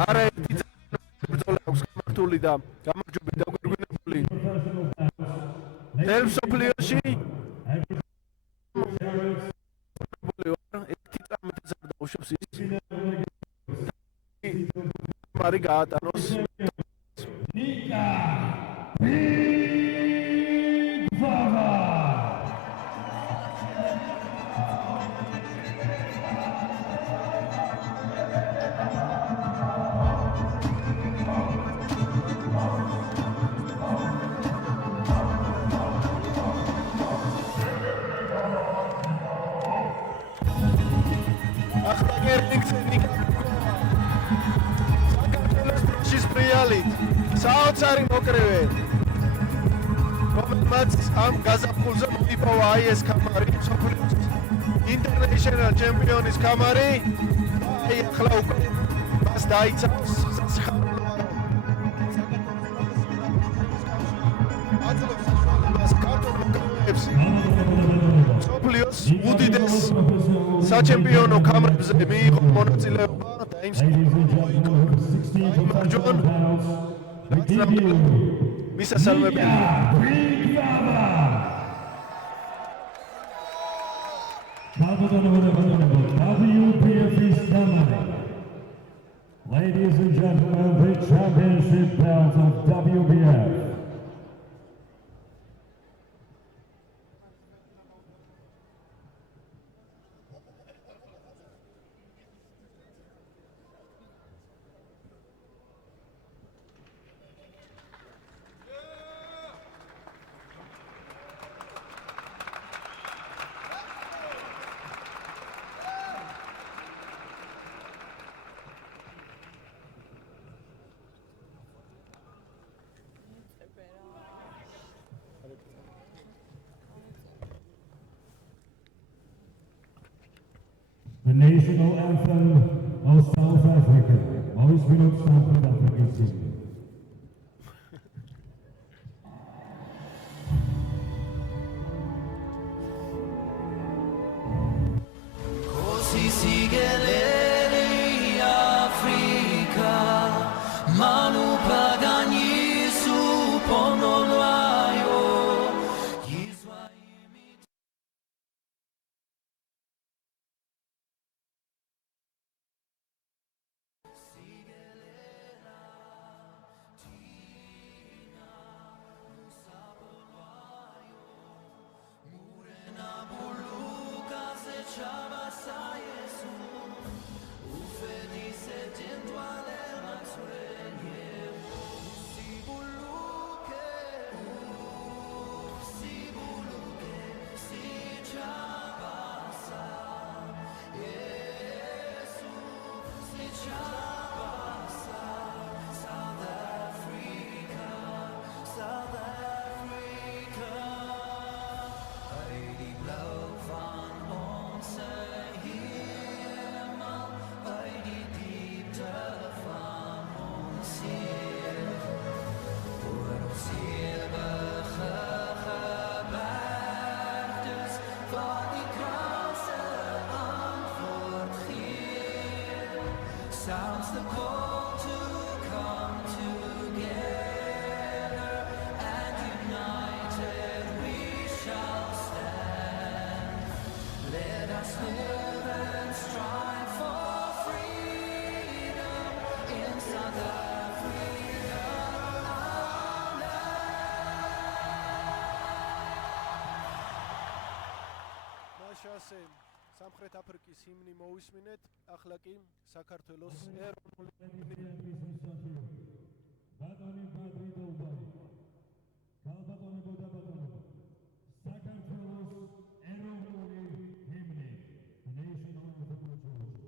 არაერთი ბრძოლა აქვს გამართული და გამარჯვებით დაგვირგვინებული. მთელ მსოფლიოში ერთი წამით არ დაუშვებს ის მარი გაატანოს ნიკა საოცარი მოკრევე რომელმაც ამ გაზაფხულზე მოიპოვა აი ეს კამარი მსოფლიოს ინტერნეშნალ ჩემპიონის კამარი აი ახლა უკვე მას დაიცავს სასიხარულო აძლევს საშუალებას კანტონ მოკრეებს მსოფლიოს უდიდეს საჩემპიონო კამრებზე მიიღო მონაწილეობა და იმ ჯონ Misa Salmebelli. Ladies and gentlemen, the championship belt of WBF. The national anthem of South Africa. Always been on South Africa team. Sounds the call to come together, and united we shall stand. Let us live and strive for freedom in South Africa. Mashase სამხრეთ აფრიკის ჰიმნი მოვისმინეთ, ახლა კი საქართველოს ეროვნული ჰიმნი. ბატონი ბადრიდოვანი. გალბატონებო და ბატონებო. საქართველოს ეროვნული ჰიმნი. National anthem of Georgia.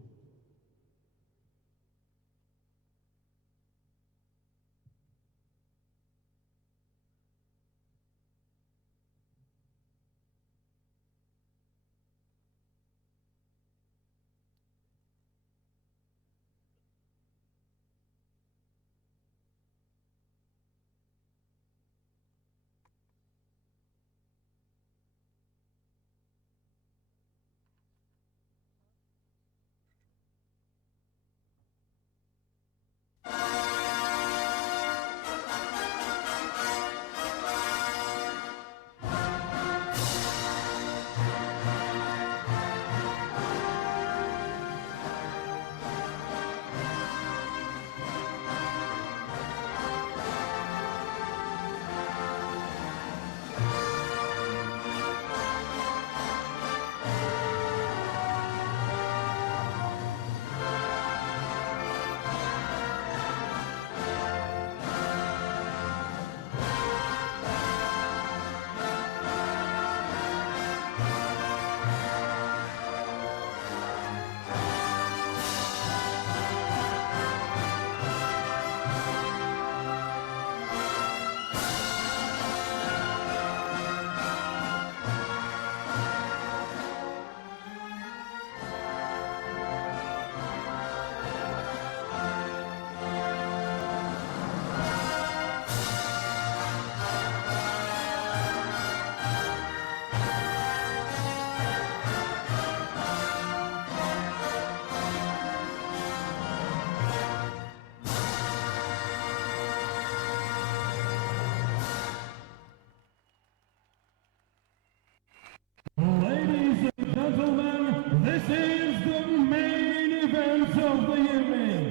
This is the main event of the evening.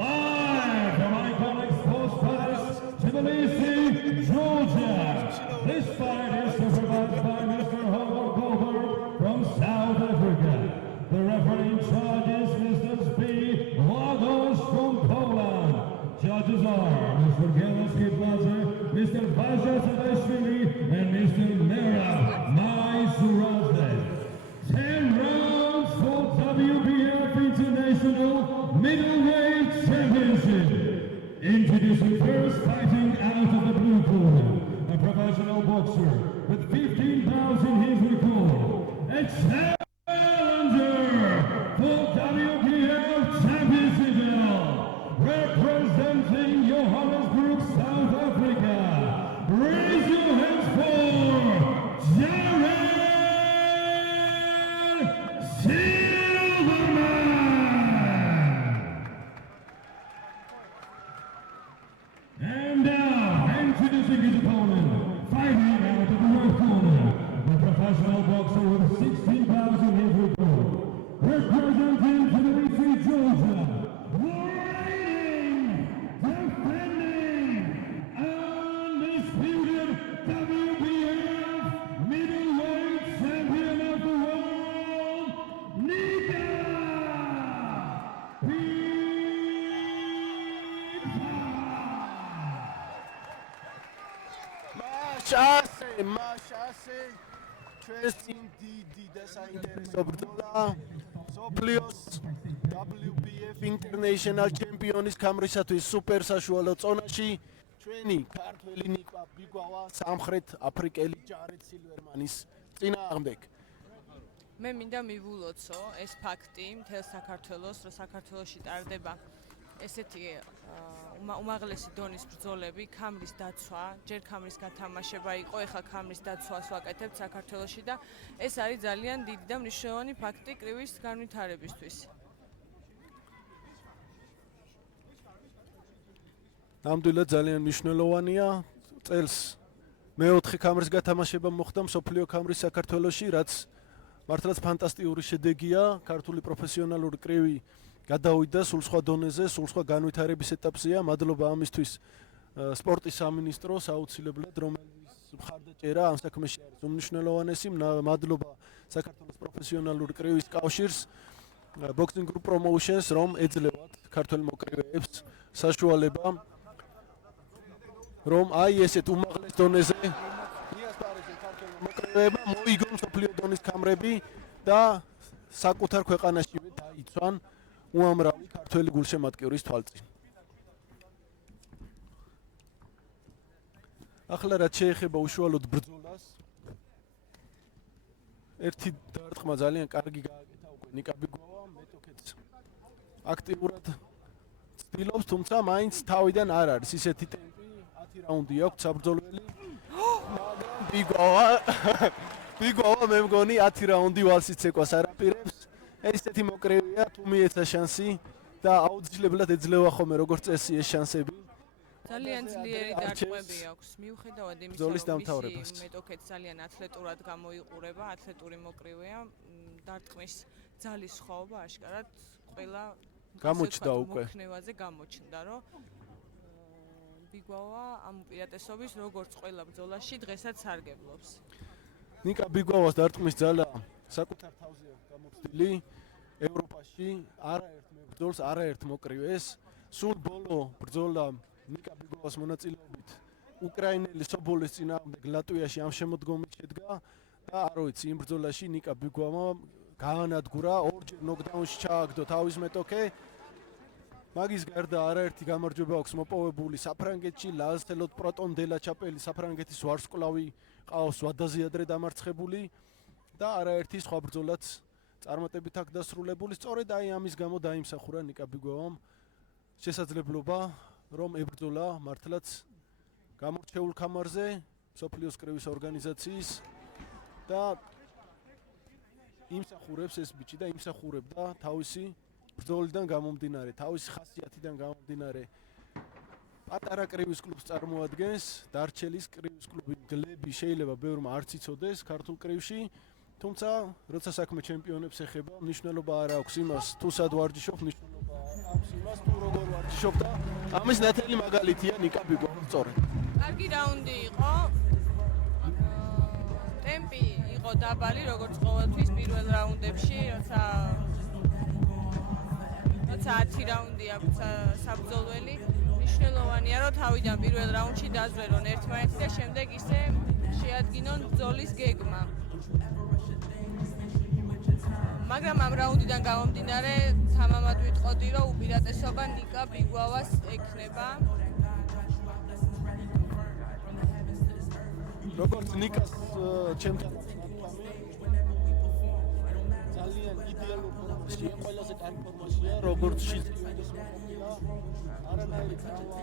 Live from iconic sports palace, Tbilisi, Georgia. This fight is supervised by Mr. Howard Goldberg from South Africa. The referee in charge is Mr. Zbigniew Lagos from Poland. Judges are Mr. Gelos Kidladze, Mr. Vaja Sadashvili, and Mr. Mera Maizuradze. 10 rounds for WBF International Middleweight Championship. Introducing first, fighting out of the blue corner, a professional boxer with 15 bouts in his record. A challenger for WBF Championship, representing Johannesburg, South Africa. Raise your hands for Jared Silverman. And now, introducing his opponent, fighting out of the right corner, the professional boxer with 16 bouts in his record, representing Tbilisi, Georgia, reigning, defending, undisputed WBF middleweight champion of the world, Nika მაშასე ჩვენს წინ დიდი და საინტერესო ბრძოლა სოფლიოს WBF International ჩემპიონის ქამრისათვის სუპერ საშუალო წონაში ჩვენი ქართველი ნიკა ბიგვავა სამხრეთ აფრიკელი ჯარედ სილვერმანის წინააღმდეგ. მე მინდა მივულოცო ეს ფაქტი მთელ საქართველოს, რომ საქართველოში ტარდება ესეთი უმაღლესი დონის ბრძოლები, ქამრის დაცვა, ჯერ ქამრის გათამაშება იყო, ეხლა ქამრის დაცვას ვაკეთებთ საქართველოში და ეს არის ძალიან დიდი და მნიშვნელოვანი ფაქტი კრივის განვითარებისთვის. ნამდვილად ძალიან მნიშვნელოვანია. წელს მეოთხე ქამრის გათამაშება მოხდა მსოფლიო ქამრის საქართველოში, რაც მართლაც ფანტასტიკური შედეგია. ქართული პროფესიონალური კრივი გადავიდა სულ სხვა დონეზე, სულ სხვა განვითარების ეტაპზეა. მადლობა ამისთვის სპორტის სამინისტროს აუცილებლად, რომელიც მხარდაჭერა ამ საქმეში არის უმნიშვნელოვანესი. მადლობა საქართველოს პროფესიონალური კრივის კავშირს, Boxing Group Promotions, რომ ეძლევათ ქართველ მოკრივეებს საშუალება, რომ აი ესეთ უმაღლეს დონეზე მიასპარეზონ ქართველ მოკრივეებმა, მოიგონ მსოფლიო დონის ქამრები და საკუთარ ქვეყანაშივე დაიცვან უამრავი ქართველი გულშემატკივრის თვალწინ. ახლა რაც შეეხება უშუალოდ ბრძოლას, ერთი დარტყმა ძალიან კარგი გააკეთა უკვე ნიკა ბიგვავამ, მეტოქეც აქტიურად ცდილობს, თუმცა მაინც თავიდან არ არის ისეთი ტემპი, 10 რაუნდი აქვს საბრძოლველი. მაგრამ ბიგვავა მე მგონი 10 რაუნდი ვალსიც ეკვას არაპირებს. ესეთი მოკრივეა, თუ მიეცა შანსი და აუცილებლად ეძლევა ხოლმე როგორც წესი ეს შანსები. ძალიან ძლიერი დარტყმები აქვს. მიუხედავად იმისა, რომ მისი მეტოქეც ძალიან ათლეტურად გამოიყურება, ათლეტური მოკრივეა, დარტყმის ძალის სხვაობა აშკარად ყველა გამოჩნდა უკვე. მოქნევაზე გამოჩნდა, რომ ბიგვავა ამ უპირატესობის როგორც ყველა ბრძოლაში დღესაც სარგებლობს. ნიკა ბიგვავას დარტყმის ძალა საკუთარ თავზე აქვს გამოცდილი ევროპაში, არაერთ მებრძოლს, არაერთ მოკრივეს. სულ ბოლო ბრძოლა ნიკა ბიგვავას მონაწილეობით უკრაინელი სობოლის წინააღმდეგ ლატვიაში ამ შემოდგომით შედგა და არ ვიცი, იმ ბრძოლაში ნიკა ბიგვავმა გაანადგურა, ორჯერ ნოკდაუნში ჩააგდო თავის მეტოქე. მაგის გარდა არაერთი გამარჯვება აქვს მოპოვებული საფრანგეთში, ლანსელოტ პროტონ დელა ჩაპელი საფრანგეთის ვარსკვლავი ყავს ვადაზე ადრე დამარცხებული და არაერთი სხვა ბრძოლაც წარმატებით აქვს დასრულებული. სწორედ აი ამის გამო დაიმსახურა ნიკა ბიგვავამ შესაძლებლობა, რომ ებრძოლა მართლაც გამორჩეულ ქამარზე მსოფლიოს კრივის ორგანიზაციის და იმსახურებს ეს ბიჭი და იმსახურებდა თავისი ბრძოლიდან გამომდინარე, თავისი ხასიათიდან გამომდინარე. პატარა კრივის კლუბს წარმოადგენს, დარჩელის კრივის კლუბი გლები შეიძლება ბევრმა არც იცოდეს ქართულ კრივში, თუმცა როცა საქმე ჩემპიონებს ეხება, მნიშვნელობა არ აქვს იმას, თუ სად ვარჯიშობ, მნიშვნელობა აქვს იმას, თუ როგორ ვარჯიშობ და ამის ნათელი მაგალითია ნიკა ბიგვავა სწორედ. კარგი რაუნდი იყო. ტემპი იყო დაბალი, როგორც ყოველთვის პირველ რაუნდებში, როცა 10 რაუნდი აქვს საბრძოლველი. მნიშვნელოვანია, რომ თავიდან პირველ რაუნდში დაზვერონ ერთმანეთი და შემდეგ ისე შეადგინონ ბრძოლის გეგმა. მაგრამ ამ რაუნდიდან გამომდინარე, თამამად ვიტყოდი, რომ უპირატესობა ნიკა ბიგვავას ექნება. როგორც ნიკას ჩემთან ძალიან იდეალურ ფორმაში, ყველაზე კარგი ფორმაშია, როგორც შეიძლება მოხდა. არანაირი ტრავმა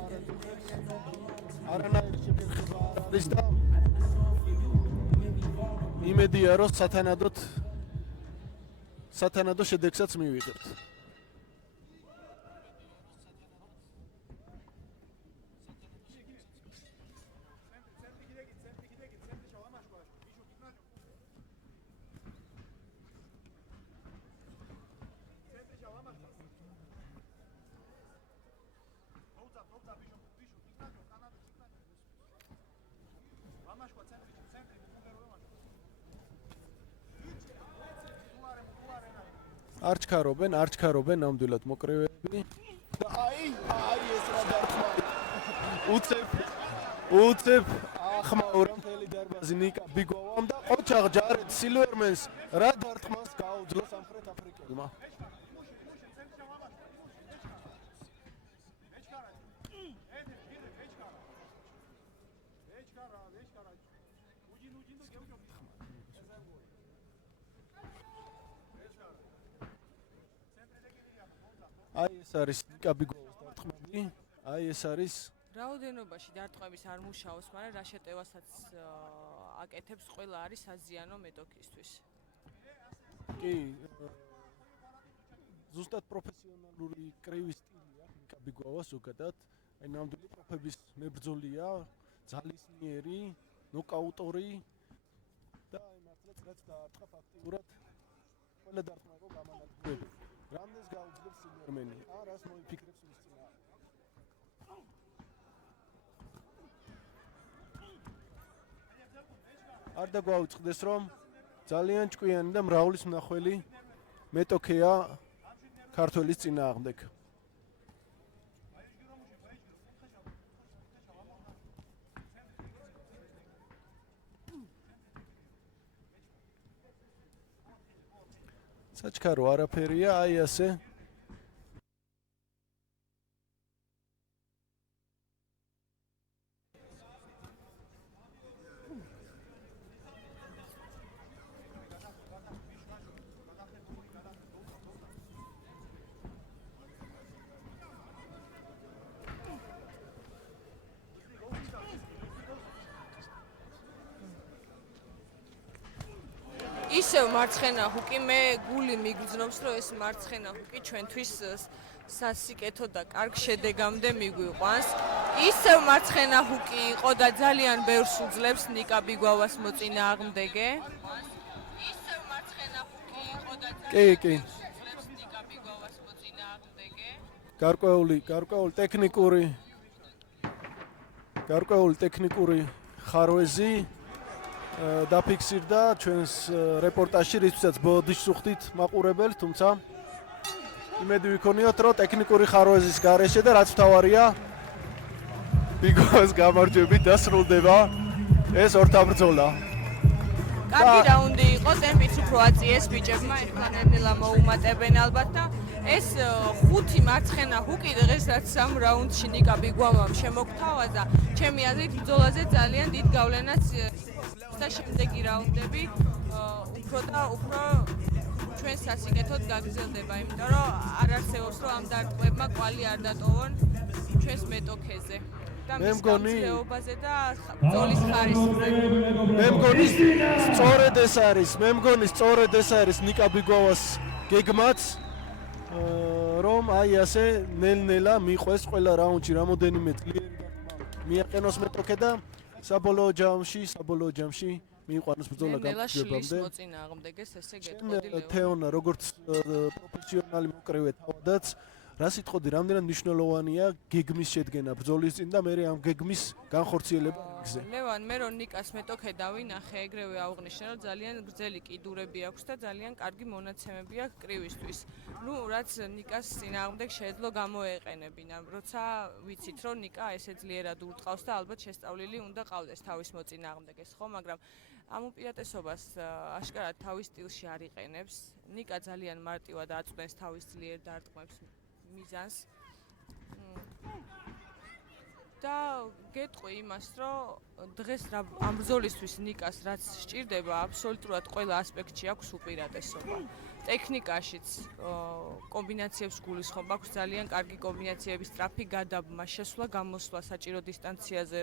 არანაირი შეფერხება არ არის და იმედია, რომ სათანადო შედეგსაც მივიღებთ. არჩქარობენ ნამდვილად მოკრივეები და აი ეს რა დარტყმა უცებ ახმაურა მთელი დარბაზი ნიკა ბიგვავამ და ყოჩაღ ჯარეთ სილვერმენს რა დარტყმას გაუძლო სამხრეთ აფრიკელმა. აი ეს არის ნიკა ბიგვავის დარტყმები, აი ეს არის რაოდენობაში დარტყმების არ მუშაობს, მაგრამ რა შეტევასაც აკეთებს, ყველა არის საზიანო მეტოქისთვის. კი, ზუსტად პროფესიონალური კრივი სტილი აქვს ნიკა ბიგვავა ზოგადად, აი ნამდვილი პროფების მებრძოლია, ძალისმიერი, ნოკაუტორი და აი მართლაც რაც დაარტყა ფაქტიურად ყველა დარტყმა იყო გამანადგურებელი. რამდენს გაუძლებს სილვერმენი? რას მოიფიქრებს მის წინააღმდეგ? არ დაგვაუწყდეს, რომ ძალიან ჭკვიანი და მრავლის მნახველი მეტოქეა ქართველის წინააღმდეგ. საჩქარო არაფერია, აი ასე. ისევ მარცხენა ჰუკი მე გული მიგრძნობს, რომ ეს მარცხენა ჰუკი ჩვენთვის სასიკეთო და კარგ შედეგამდე მიგვიყვანს. ისევ მარცხენა ჰუკი იყო და ძალიან ბევრს უძლებს ნიკა ბიგვავას მოწინააღმდეგე. ისევ მარცხენა ჰუკი იყო და ძალიან ბევრს უძლებს ნიკა ბიგვავას მოწინააღმდეგე. გარკვეული ტექნიკური ხარვეზი დაფიქსირდა ჩვენს რეპორტაჟში, რითვისაც ბოდიშს უხდით მაყურებელს, თუმცა იმედი ვიქონიოთ, რომ ტექნიკური ხარვეზის გარეშე და რაც მთავარია, ბიგვავის გამარჯვებით დასრულდება ეს ორთაბრძოლა. კარგი რაუნდი იყო, ტემპიც უფრო აწიეს ბიჭებმა, ერთმანეთილა მოუმატებენ ალბათ და ეს ხუთი მარცხენა ჰუკი დღესაც სამ რაუნდში ნიკა ბიგვავამ შემოგთავაზა. ჩემი აზრით ბრძოლაზე ძალიან დიდ გავლენას და შემდეგი რაუნდები უფრო ჩვენ სასიკეთოდ გაგრძელდება, იმიტომ რომ არ არსებობს რომ ამ დარტყმებმა კვალი არ დატოვონ ჩვენს მეტოქეზე და მის გამძლეობაზე და ბრძოლის ხარისხზე. მე მგონი სწორედ ეს არის ნიკა ბიგვავას გეგმაც, რომ აი ასე ნელ-ნელა მიყვეს ყველა რაუნდში რამოდენიმე ძლიერი დარტყმა მიაყენოს მეტოქე და საბოლოო ჯამში მიიყვანოს ბრძოლა გამარჯვებამდე. მოწინააღმდეგეს ესე გეტყოდი ლეო. თეონა როგორც პროფესიონალი მოკრივე თავადაც რა სიტყოდი, რამდენად მნიშვნელოვანია გეგმის შედგენა ბრძოლის წინ და მე ამ გეგმის განხორციელება იგზე. ლევან, მე რომ ნიკას მეტოქე დავინახე, ეგრევე აღვნიშნე, რომ ძალიან გრძელი კიდურები აქვს და ძალიან კარგი მონაცემები აქვს კრივისთვის. ნუ რაც ნიკას წინააღმდეგ შეეძლო გამოეყენებინა, როცა ვიცით, რომ ნიკა ესე ძლიერად ურტყავს და ალბათ შესწავლილი უნდა ყავდეს თავის მოწინააღმდეგეს, ხო, მაგრამ ამ უპირატესობას აშკარად თავის სტილში არ იყენებს. ნიკა ძალიან მარტივად აწვდენს თავის ძლიერ დარტყმებს მიზანს. და გეტყვი იმას, რომ დღეს ამ ბრძოლისთვის ნიკას რაც სჭირდება, აბსოლუტურად ყველა ასპექტში აქვს უპირატესობა. ტექნიკაშიც კომბინაციებს გულისხმობ, აქვს ძალიან კარგი კომბინაციების სწრაფი გადაბმა, შესვლა, გამოსვლა საჭირო დისტანციაზე,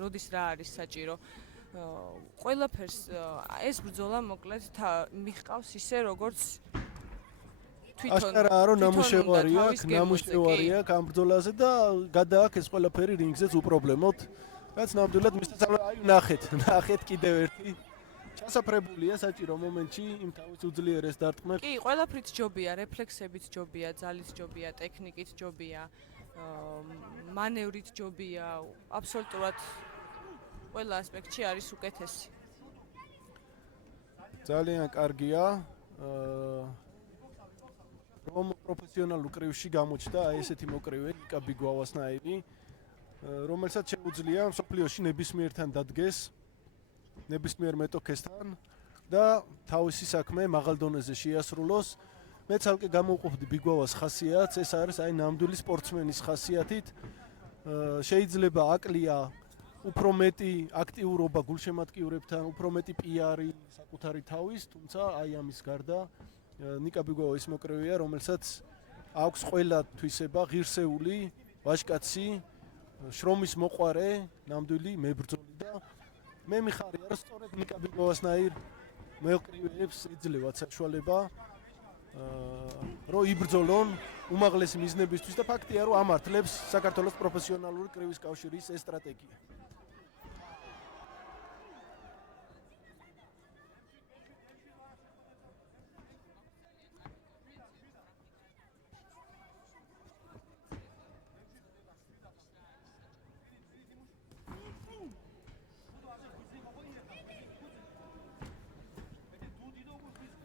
როდის რა არის საჭირო. ყველაფერს ეს ბრძოლა მოკლედ მიჰყავს ისე როგორც აშკარაა რომ ნამუშევარი აქვს ამ ბრძოლაზე და გადააქვს ეს ყველაფერი რინგზეც უპრობლემოდ. რაც ნამდვილად მისწავლა, აი ნახეთ კიდევ ერთი ჩასაფრებულია საჭირო მომენტში იმ თავის უძლიერეს დარტყმებს. კი, ყველაფრით ჯობია, რეფლექსებით ჯობია, ძალით ჯობია, ტექნიკით ჯობია, მანევრით ჯობია, აბსოლუტურად ყველა ასპექტში არის უკეთესი. ძალიან კარგია. რომ პროფესიონალურ კრივში გამოჩნდა აი ესეთი მოკრივე ნიკა ბიგვავასნაირი, რომელსაც შეუძლია მსოფლიოში ნებისმიერთან დადგეს, ნებისმიერ მეტოქესთან და თავისი საქმე მაღალ დონეზე შეასრულოს. მე ცალკე გამოვყოფდი ბიგვავას ხასიათს, ეს არის აი ნამდვილი სპორტსმენის ხასიათით. შეიძლება აკლია უფრო მეტი აქტიურობა გულშემატკივრებთან, უფრო მეტი პიარი საკუთარი თავის, თუმცა აი ამის გარდა ნიკა ბიგვავა ის მოკრივეა, რომელსაც აქვს ყველა თვისება, ღირსეული, ვაჟკაცი, შრომის მოყვარე, ნამდვილი მებრძოლი და მე მიხარია, რომ სწორედ ნიკა ბიგვავასნაირ მოკრივეებს ეძლევათ საშუალება რომ იბრძოლონ უმაღლესი მიზნებისთვის და ფაქტია, რომ ამართლებს საქართველოს პროფესიონალური კრივის კავშირის ეს სტრატეგია.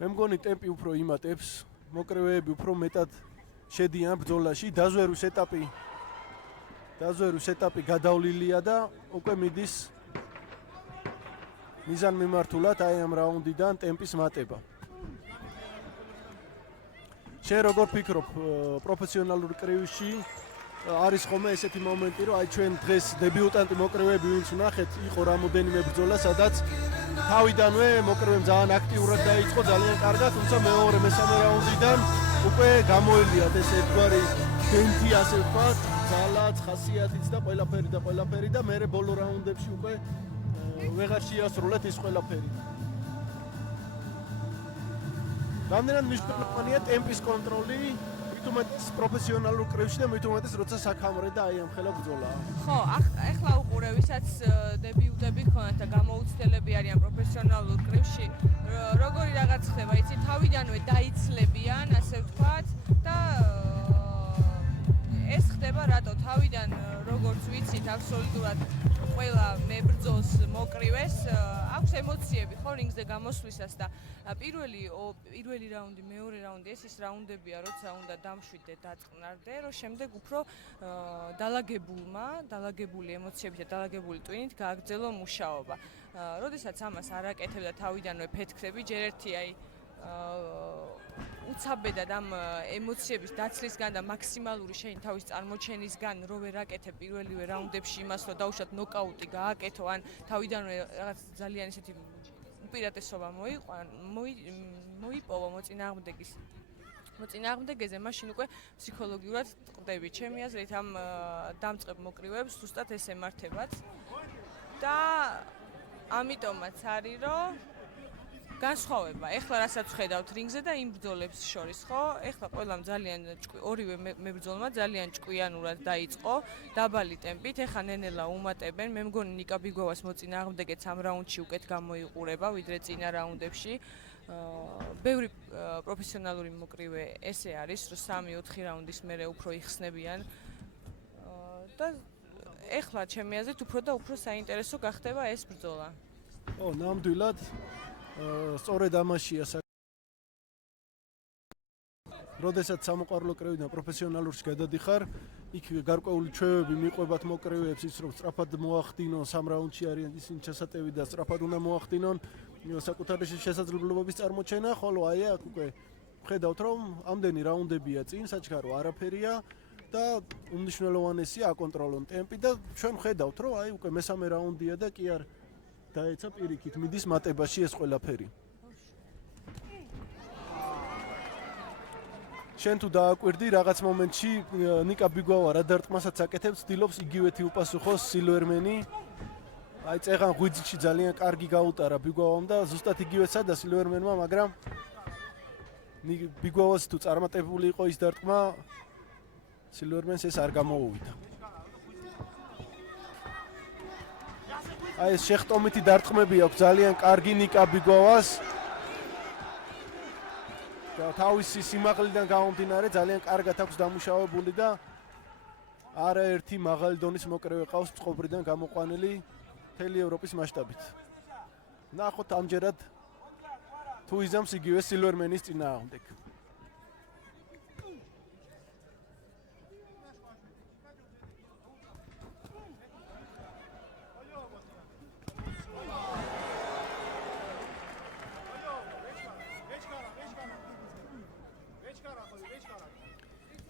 მე მგონი ტემპი უფრო იმატებს, მოკრივეები უფრო მეტად შედიან ბრძოლაში, დაზვერვის ეტაპი გადავლილია და უკვე მიდის მიზანმიმართულად აი ამ რაუნდიდან ტემპის მატება. შენ როგორ ფიქრობ, პროფესიონალურ კრივში არის ხოლმე ესეთი მომენტი, რომ აი ჩვენ დღეს დებიუტანტი მოკრივეები ვინც ვნახეთ, იყო რამოდენიმე ბრძოლა, სადაც თავიდანვე მოკრივემ ძალიან აქტიურად დაიწყო, ძალიან კარგად, თუმცა მეორე, მესამე რაუნდიდან უკვე გამოელიათ ეს ერთგვარი გენთი, ასე ვთქვათ, ძალაც, ხასიათიც და ყველაფერი და მერე ბოლო რაუნდებში უკვე ვეღარ შეასრულეთ ეს ყველაფერი. რამდენად მნიშვნელოვანია ტემპის კონტროლი, მით უმეტეს პროფესიონალურ კრივში და მით უმეტეს როცა საქამრე და აი ამ ხელა ბრძოლაა. ხო, ახლა უყურე, ვისაც დებიუტები ქონათ და გამოუცდელები არიან პროფესიონალურ კრივში, როგორი რაღაც ხდება, იცი, თავიდანვე დაიცლებიან, ასე ვთქვათ და ეს ხდება რატო? თავიდან როგორც ვიცით, აბსოლუტურად ყველა მებრძოლს მოკრივეს აქვს ემოციები, ხო, რინგზე გამოსვლისას და პირველი რაუნდი, მეორე რაუნდი, ეს ის რაუნდებია, როცა უნდა დამშვიდე, დაწყნარდე, რომ შემდეგ უფრო დალაგებული ემოციებით და დალაგებული ტვინით გააგრძელო მუშაობა. როდესაც ამას არ აკეთებ და თავიდანვე ფეთქრები, ჯერ ერთი აი უცაბედად ამ ემოციების დაცლისგან და მაქსიმალური შენი თავის წარმოჩენისგან რო ვერ აკეთებ პირველივე რაუნდებში იმას, რომ დაუშვათ ნოკაუტი გააკეთო, ან თავიდანვე რაღაც ძალიან ისეთი უპირატესობა მოიპოვა მოწინააღმდეგეზე, მაშინ უკვე ფსიქოლოგიურად ტყდები. ჩემი აზრით ამ დამწყებ მოკრივეებს ზუსტად ეს ემართებათ და ამიტომაც არის, რომ განსხვავება. ეხლა რასაც ხედავთ რინგზე და იმ ბრძოლებს შორის, ხო? ეხლა ყველამ ძალიან ორივე მებრძოლმა ძალიან ჭკვიანურად დაიწყო, დაბალი ტემპით. ეხლა ნენელა უმატებენ. მე მგონი ნიკა ბიგოვას მოწინააღმდეგეც ამ რაუნდში უკეთ გამოიყურება, ვიდრე წინა რაუნდებში. ბევრი პროფესიონალური მოკრივე ესე არის, რომ 3-4 რაუნდის მერე უფრო იხსნებიან. და ეხლა ჩემი აზრით უფრო და უფრო საინტერესო გახდება ეს ბრძოლა. ო, ნამდვილად სწორედ ამაშია როდესაც სამოყვარულო კრივიდან პროფესიონალურში გადადიხარ, იქ გარკვეული ჩვევები მიყვებათ მოკრივეებს ის რომ სწრაფად მოახდინონ 3 რაუნდში არიან ისინი ჩასატევი და სწრაფად უნდა მოახდინონ საკუთარი შესაძლებლობების წარმოჩენა, ხოლო აი აქ უკვე ხედავთ რომ ამდენი რაუნდებია წინ, საჩქარო არაფერია და უმნიშვნელოვანესია აკონტროლონ ტემპი და ჩვენ ხედავთ რომ აი უკვე მესამე რაუნდია და კი არ დაეცა პირიქით მიდის მატებაში ეს ყველაფერი. შენ თუ დააკვირდი რაღაც მომენტში ნიკა ბიგოვა რა დარტყმასაც აკეთებს, ცდილობს იგივეთი უპასუხოს სილვერმენი. აი წეღან ღვიძში ძალიან კარგი გაუტარა ბიგოვამ და ზუსტად იგივე სადა სილვერმენმა, მაგრამ ბიგოვას თუ წარმატებული იყო ის დარტყმა, სილვერმენს ეს არ გამოუვიდა. აი ეს შეხტომითი დარტყმები აქვს ძალიან კარგი ნიკა ბიგოვას. და თავისი სიმაღლიდან გამომდინარე ძალიან კარგად აქვს დამუშავებული და არაერთი მაღალი დონის მოკრივე ყავს წყობრიდან გამოყვანილი მთელი ევროპის მასშტაბით. ნახოთ ამჯერად თუ იზამს იგივე სილვერმენის წინააღმდეგ.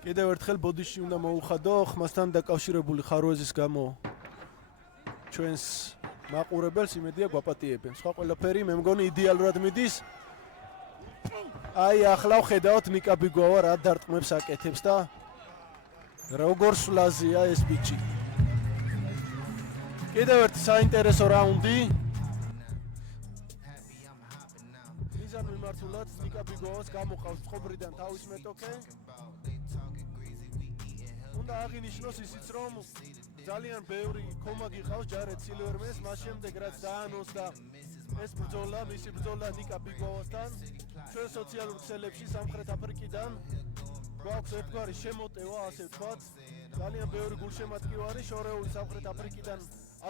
კიდევ ერთხელ ბოდიში უნდა მოუხადო ხმასთან დაკავშირებული ხარვეზის გამო ჩვენს მაყურებელს იმედია გვაპატიებენ. სხვა ყველაფერი მე მგონი იდეალურად მიდის. აი ახლა ხედავთ ნიკა ბიგოვა რა დარტყმებს აკეთებს და როგორ სვლაზია ეს ბიჭი. კიდევ ერთი საინტერესო რაუნდი. მიზან მიმართულად ნიკა ბიგოვას გამოყავს წყობრიდან თავის მეტოქე. უნდა აღინიშნოს ისიც რომ ძალიან ბევრი კომაგი ყავს ჯარედ სილვერმენს, მას შემდეგ რაც დაანონსდა ეს ბრძოლა, მისი ბრძოლა ნიკა ბიგოვასთან, ჩვენ სოციალურ ქსელებში სამხრეთ აფრიკიდან გვაქვს ერთგვარი შემოტევა, ასე ვთქვათ, ძალიან ბევრი გულშემატკივარი შორეული სამხრეთ აფრიკიდან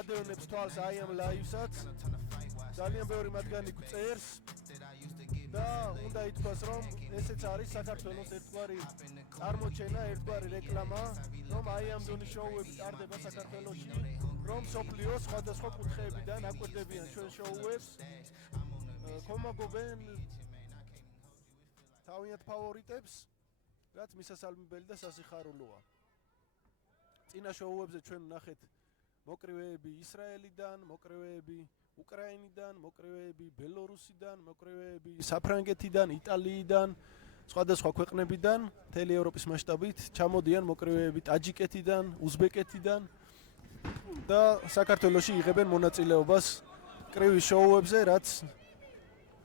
ადევნებს თვალს აი ამ ლაივსაც, ძალიან ბევრი მათგანი გწერს და უნდა ითქვას რომ ესეც არის საქართველოს ერთგვარი წარმოჩენა, ერთგვარი რეკლამა, რომ აი ამ დონის შოუები ტარდება საქართველოში, რომ სოფლიოს სხვადასხვა კუთხეებიდან აკვირდებიან ჩვენ შოუებს, ხომაგობენ თავიანთ ფავორიტებს, რაც მისასალმებელი და სასიხარულოა. წინა შოუებზე ჩვენ ვნახეთ მოკრივეები ისრაელიდან, მოკრივეები უკრაინიდან, მოკრივეები ბელორუსიდან, მოკრივეები საფრანგეთიდან, იტალიიდან, სხვადასხვა ქვეყნებიდან, მთელი ევროპის მასშტაბით ჩამოდიან მოკრივეები ტაჯიკეთიდან, უზბეკეთიდან და საქართველოში იღებენ მონაწილეობას კრივის შოუებზე, რაც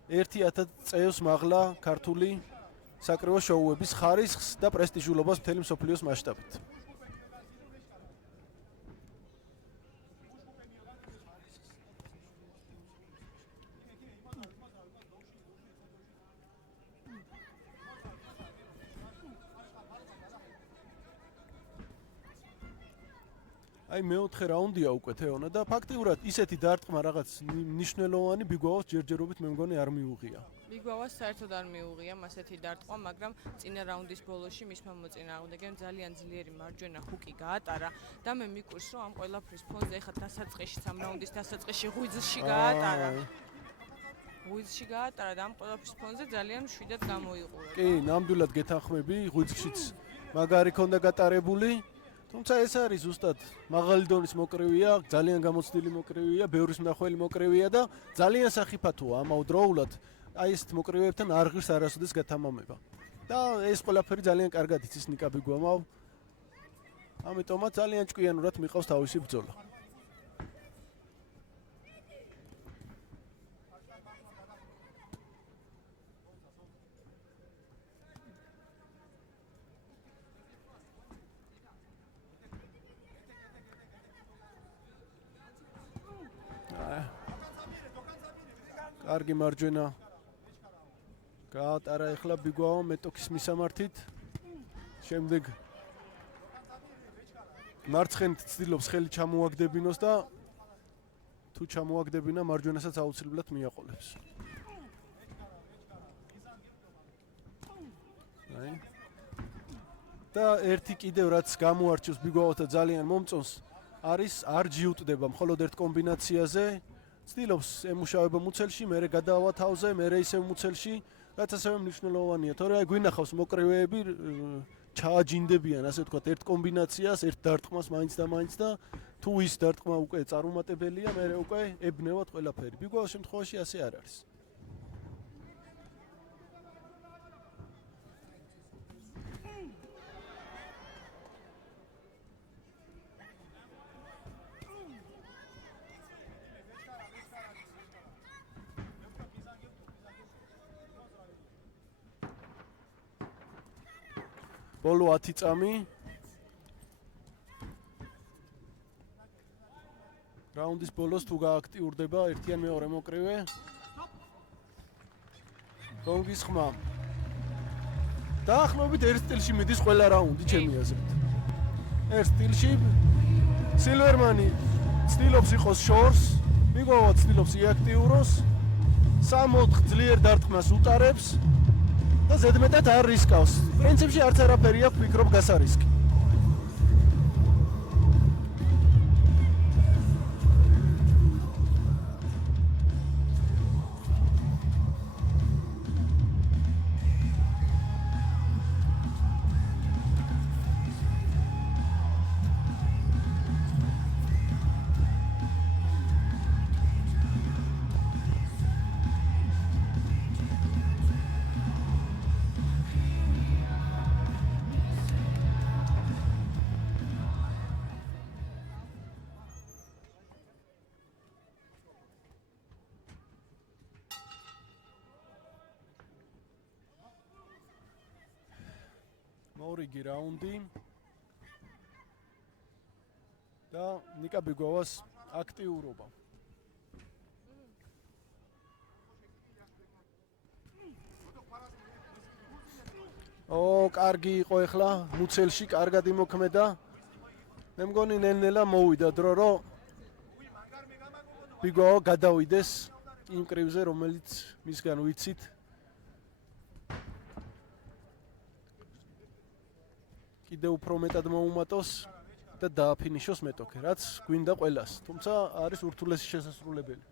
1000 წევს მაღლა ქართული საკრივო შოუების ხარისხს და პრესტიჟულობას მთელი მსოფლიოს მასშტაბით. აი მეოთხე რაუნდია უკვე თეონა და ფაქტიურად ისეთი დარტყმა რაღაც მნიშვნელოვანი ბიგოვას ჯერჯერობით მე მგონი არ მიუღია. ბიგოვას საერთოდ არ მიუღია ასეთი დარტყმა, მაგრამ წინა რაუნდის ბოლოში მისმა მოწინააღმდეგემ ძალიან ძლიერი მარჯვენა ჰუკი გაატარა და მე მიკვირს რომ ამ ყველაფრის ფონზე ეხლა დასაწყისში 3 რაუნდის დასაწყისში ღვიძლში გაატარა. ღვიძლში გაატარა და ამ ყველაფრის ფონზე ძალიან მშვიდად გამოიყურება. კი, ნამდვილად გეთანხმები, ღვიძლშიც მაგარი ქონდა გატარებული. თუმცა ეს არის ზუსტად მაღალი დონის მოკრივეა, ძალიან გამოცდილი მოკრივეა, ბევრის მნახველი მოკრივეა და ძალიან სახიფათოა ამავდროულად აი ეს მოკრივეებთან არ ღირს არასოდეს გათამამება. და ეს ყველაფერი ძალიან კარგად იცის ნიკა ბიგოვამ. ამიტომაც ძალიან ჭკვიანურად მიყავს თავისი ბრძოლა. კარგი მარჯვენა გაატარა ეხლა ბიგვაო მეტოქის მისამართით. შემდეგ მარცხენით ცდილობს ხელი ჩამოაგდებინოს და თუ ჩამოაგდებინა მარჯვენასაც აუცილებლად მიაყოლებს. და ერთი კიდევ რაც გამოარჩევს ბიგვაოს და ძალიან მომწონს არის არ ჯიუტდება მხოლოდ ერთ კომბინაციაზე. ცდილობს ემუშავება მუცელში, მერე გადაავა თავზე, მერე ისევ მუცელში, რაც ასევე მნიშვნელოვანია, თორე აი გვინახავს მოკრივეები ჩააჯინდებიან, ასე ვთქვათ, ერთ კომბინაციას, ერთ დარტყმას მაინც და მაინც და თუ ის დარტყმა უკვე წარუმატებელია, მერე უკვე ებნევათ ყველაფერი. ბიგვაოს შემთხვევაში ასე არ არის. ბოლო 10 წამი. რაუნდის ბოლოს თუ გააქტიურდება ერთიან მეორე მოკრივე. გონგის ხმა. დაახლოებით ერთ სტილში მიდის ყველა რაუნდი ჩემი აზრით. ერთ სტილში სილვერმანი ცდილობს იყოს შორს, ბიგვაო ცდილობს იაქტიუროს, 3-4 ძლიერ დარტყმას უტარებს. და ზედმეტად არ რისკავს. პრინციპში არც არაფერი აქვს, ვფიქრობ გასარისკი. მორიგი რაუნდი და ნიკა ბიგვაოს აქტიურობა. კარგი იყო ეხლა მუცელში, კარგად იმოქმედა. მე მგონი ნელ-ნელა მოვიდა დრო, რომ ბიგვაო გადავიდეს იმ კრივზე, რომელიც მისგან ვიცით. კიდევ უფრო მეტად მოუმატოს და დააფინიშოს მეტოქე, რაც გვინდა ყველას. თუმცა არის ურთულესი შესასრულებელი.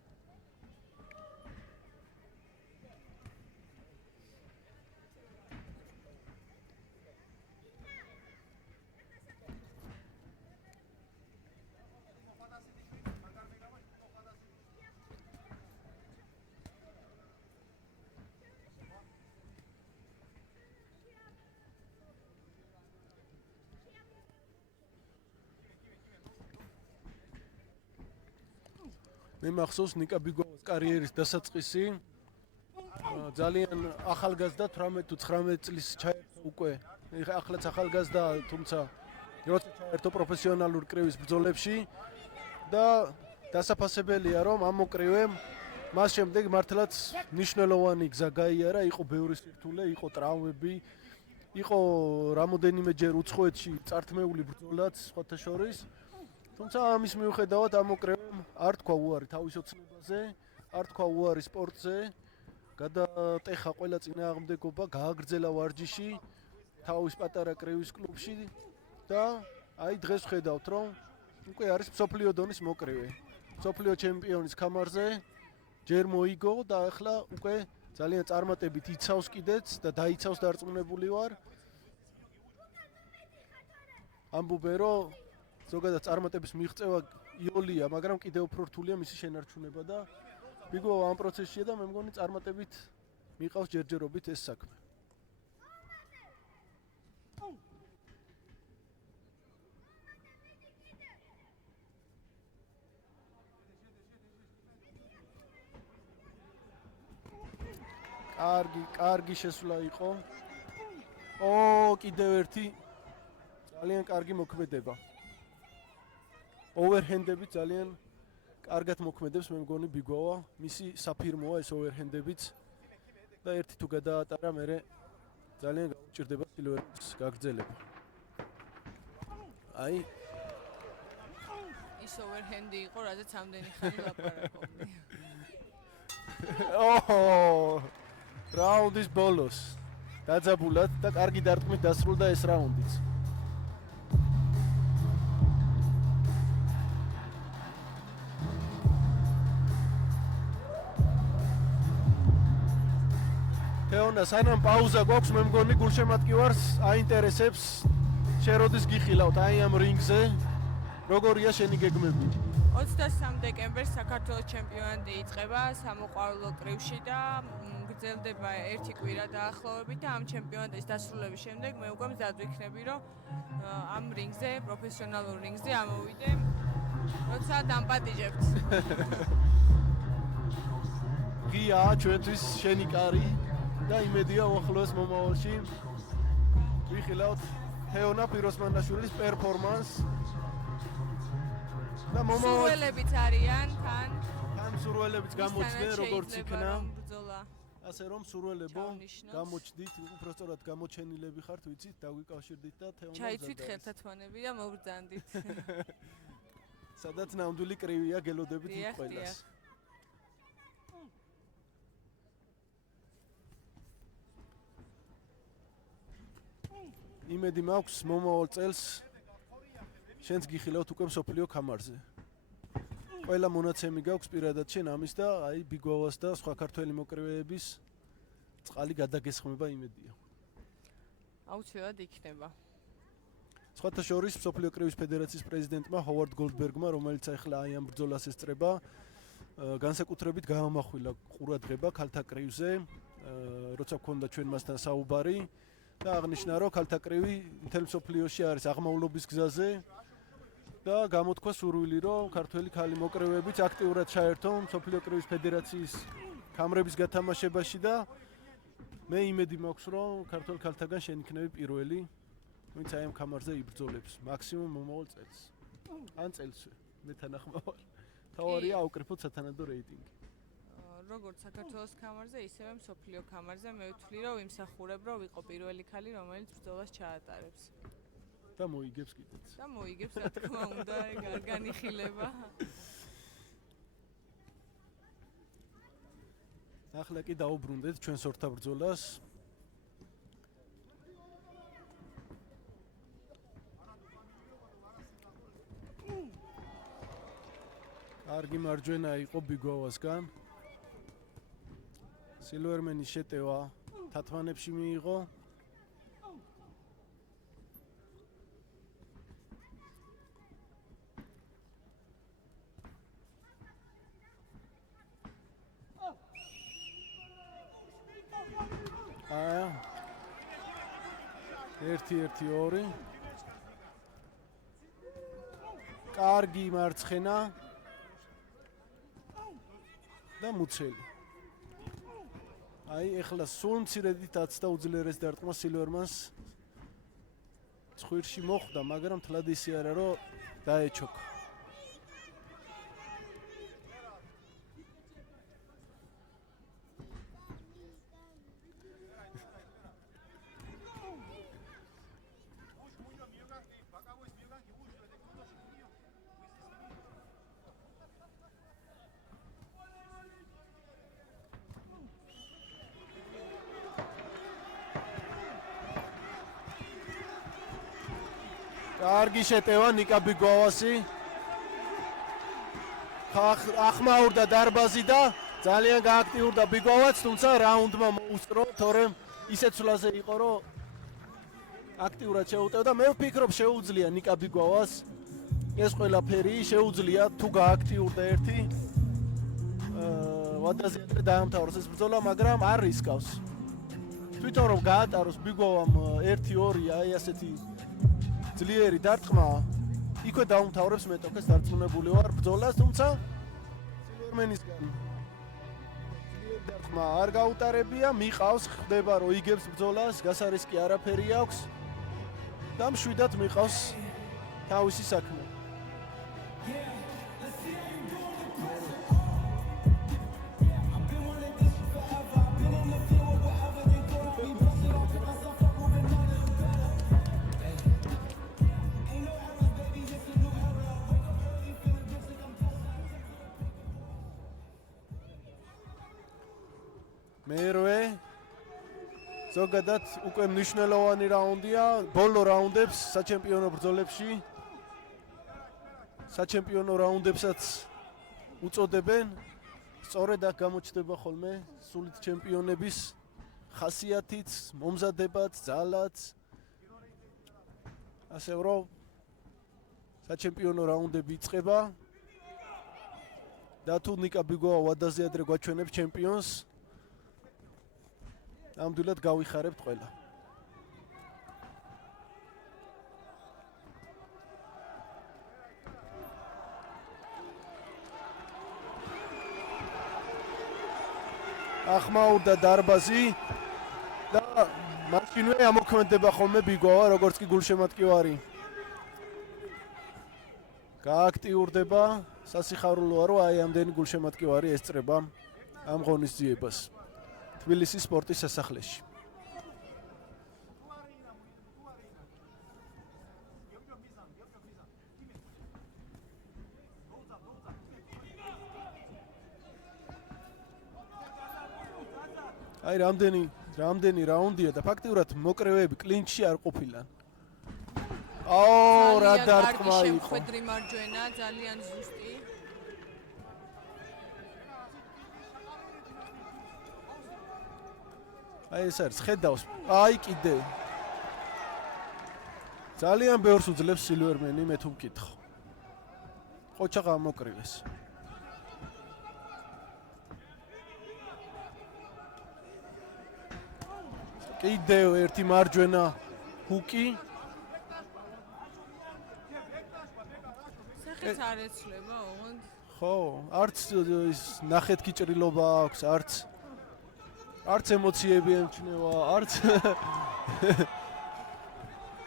მე მახსოვს ნიკა ბიგვაოს კარიერის დასაწყისი. ძალიან ახალგაზრდა 18 თუ 19 წლის ჩაერთო უკვე. ახლაც ახალგაზრდა, თუმცა როცა ჩაერთო პროფესიონალურ კრივის ბრძოლებში და დასაფასებელია, რომ ამ მოკრივემ მას შემდეგ მართლაც მნიშვნელოვანი გზა გაიარა, იყო ბევრი სირთულე, იყო ტრავმები, იყო რამოდენიმეჯერ უცხოეთში წართმეული ბრძოლაც სხვათა შორის. თუმცა ამის მიუხედავად ამ მოკრივემ არ თქვა უარი თავის ოცნებაზე, არ თქვა უარი სპორტზე, გადატეხა ყველა წინააღმდეგობა, გააგრძელა ვარჯიში თავის პატარა კრივის კლუბში და აი დღეს ვხედავთ, რომ უკვე არის მსოფლიო დონის მოკრივე. მსოფლიო ჩემპიონის ქამარზე ჯერ მოიგო და ახლა უკვე ძალიან წარმატებით იცავს კიდეც და დაიცავს დარწმუნებული ვარ. ამბობენ, რომ ზოგადად წარმატების მიღწევა იოლია, მაგრამ კიდევ უფრო რთულია მისი შენარჩუნება და ბიგვაო ამ პროცესშია და მე მგონი წარმატებით მიყავს ჯერჯერობით ეს საქმე. კარგი შესვლა იყო. კიდევ ერთი ძალიან კარგი მოქმედება. ოვერჰენდები ძალიან კარგად მოქმედებს, მე მგონი ბიგვავა, მისი საფირმოა ეს ოვერჰენდებიც და ერთი თუ გადაატარა, მე ძალიან გაუჭირდება სილვერის გაგრძელება. აი, ის ოვერჰენდი იყო, რაზეც ამდენი ხანი ლაპარაკობდი. ოჰო! რაუნდის ბოლოს დაძაბულად და კარგი დარტყმით დასრულდა ეს რაუნდიც. თეონა, სანამ პაუზა გვაქვს, მე მგონი გულშემატკივარს აინტერესებს შეროდის გიხილავთ აი ამ რინგზე. როგორია შენი გეგმები? 23 დეკემბერს საქართველოს ჩემპიონატი იწყება სამოყვარულო კრივში და გრძელდება ერთი კვირა დაახლოებით და ამ ჩემპიონატის დასრულების შემდეგ მე უკვე მზად ვიქნები, რომ ამ რინგზე, პროფესიონალურ რინგზე ამოვიდე, როცა დამპატიჟებთ. ღია ჩვენთვის შენი კარი და იმედია უახლოეს მომავალში ვიხილავთ თეონა პიროსმანაშვილის პერფორმანსს და მომავალ სურველებიც არიან თან სურველებიც გამოჩნდნენ როგორც იქნა ბრძოლა. ასე რომ სურველებო ჩავნიშნოთ. გამოჩდით უბრალოდ გამოჩენილები ხართ ვიცით დაგვიკავშირდით და თეონა ჩაიცვით ხელთათმანები და მოვბრძანდით. სადაც ნამდვილი კრივია გელოდებით დიახ, ყველას. იმედი მაქვს მომავალ წელს შენც გიხილავთ უკვე მსოფლიო ქამარზე. ყველა მონაცემი გაქვს პირადად შენ ამის და აი ბიგვავას და სხვა ქართველი მოკრივეების წყალი გადაგესხმება იმედია. აუცილებლად იქნება. სხვათა შორის მსოფლიო კრივის ფედერაციის პრეზიდენტმა ჰოვარდ გოლდბერგმა, რომელიც ახლა აი ამ ბრძოლას ესწრება, განსაკუთრებით გაამახვილა ყურადღება ქალთა კრივზე, როცა გქონდა ჩვენ მასთან საუბარი და აღნიშნა, რომ ქალთა კრივი მთელ მსოფლიოში არის აღმავლობის გზაზე და გამოთქვა სურვილი, რომ ქართველი ქალი მოკრივეებიც აქტიურად ჩაერთონ მსოფლიო კრივის ფედერაციის ქამრების გათამაშებაში და მე იმედი მაქვს, რომ ქართველ ქალთაგან შენ იქნები პირველი, ვინც აი ამ ქამარზე იბრძოლებს, მაქსიმუმ მომავალ წელს. ან წელსვე, მე თანახმოვარ. თავარია აუკრიფოთ სათანადო რეიტინგი. როგორც საქართველოს ქამარზე, ისევე მსოფლიო ქამარზე მე ვთვლი, რომ ვიმსახურებ, რომ ვიყო პირველი ქალი, რომელიც ბრძოლას ჩაატარებს. და მოიგებს კიდეც. და მოიგებს, რა თქმა უნდა, ეგ არ განიხილება. ახლა კი დაუბრუნდეთ ჩვენ სორთა ბრძოლას. კარგი მარჯვენა იყო ბიგვავასგან. სილვერმენის შეტევა თათმანებში მიიღო. ერთი ორი. კარგი მარცხენა და მუცელი. აი ეხლა სულ მცირედით აცდა უძლიერეს დარტყმა სილვერმანს. ცხვირში მოხვდა, მაგრამ თლად ისი არა, რომ დაეჩოქა. კარგი შეტევა ნიკა ბიგვავასი. ახმაურდა დარბაზი და ძალიან გააქტიურდა ბიგვავაც, თუმცა რაუნდმა მოუსწრო, თორემ ისეთ სვლაზე იყო, რომ აქტიურად შეუტევდა. მე ვფიქრობ, შეუძლია ნიკა ბიგვავას ეს ყველაფერი, შეუძლია თუ გააქტიურდა ერთი ვადაზე ადრე დაამთავროს ეს ბრძოლა, მაგრამ არ რისკავს. თვითონ რომ გაატაროს ბიგვავამ 1-2 აი ასეთი ძლიერი დარტყმა, იქვე დაუმთავრებს მეტოქეს დარწმუნებული ვარ ბრძოლას, თუმცა სილვერმენისგან ძლიერი დარტყმა არ გაუტარებია, მიყავს, ხდება რომ იგებს ბრძოლას, გასარისკი არაფერი აქვს და მშვიდად მიყავს თავისი საქმე. ხოლმე. ზოგადად უკვე მნიშვნელოვანი რაუნდია, ბოლო რაუნდებს საჩემპიონო ბრძოლებში. საჩემპიონო რაუნდებსაც უწოდებენ. სწორედ აქ გამოჩნდება ხოლმე სულით ჩემპიონების ხასიათიც, მომზადებაც, ძალაც. ასე რომ საჩემპიონო რაუნდები იწყება. და თუ ნიკა ბიგოვა ვადაზე ადრე გვაჩვენებს ჩემპიონს, ნამდვილად გავიხარებთ ყველა. ახმაურდა დარბაზი და მაშინვე ამოქმედება ხოლმე ბიგოვა, როგორც კი გულშემატკივარი. გააქტიურდება, სასიხარულოა, რომ აი ამდენი გულშემატკივარი ესწრება ამ ღონისძიებას თბილისის სპორტის სასახლეში. აი რამდენი რაუნდია და ფაქტიურად მოკრევები კლინჩში არ ყოფილან. აო, რა დარტყმა იყო. შეხვედრი მარჯვენა, ძალიან ზუსტი. აი ეს არის, ხედავს. აი კიდე. ძალიან ბევრს უძლებს სილვერმენი, მე თუ მკითხო. ყოჩა გამოკრივეს. კიდევ ერთი მარჯვენა ჰუკი. სახეც არ ეცლება, ოღონდ. ხო, არც ის ნახეთ გიჭრილობა აქვს, არც ემოციები ემჩნევა, არც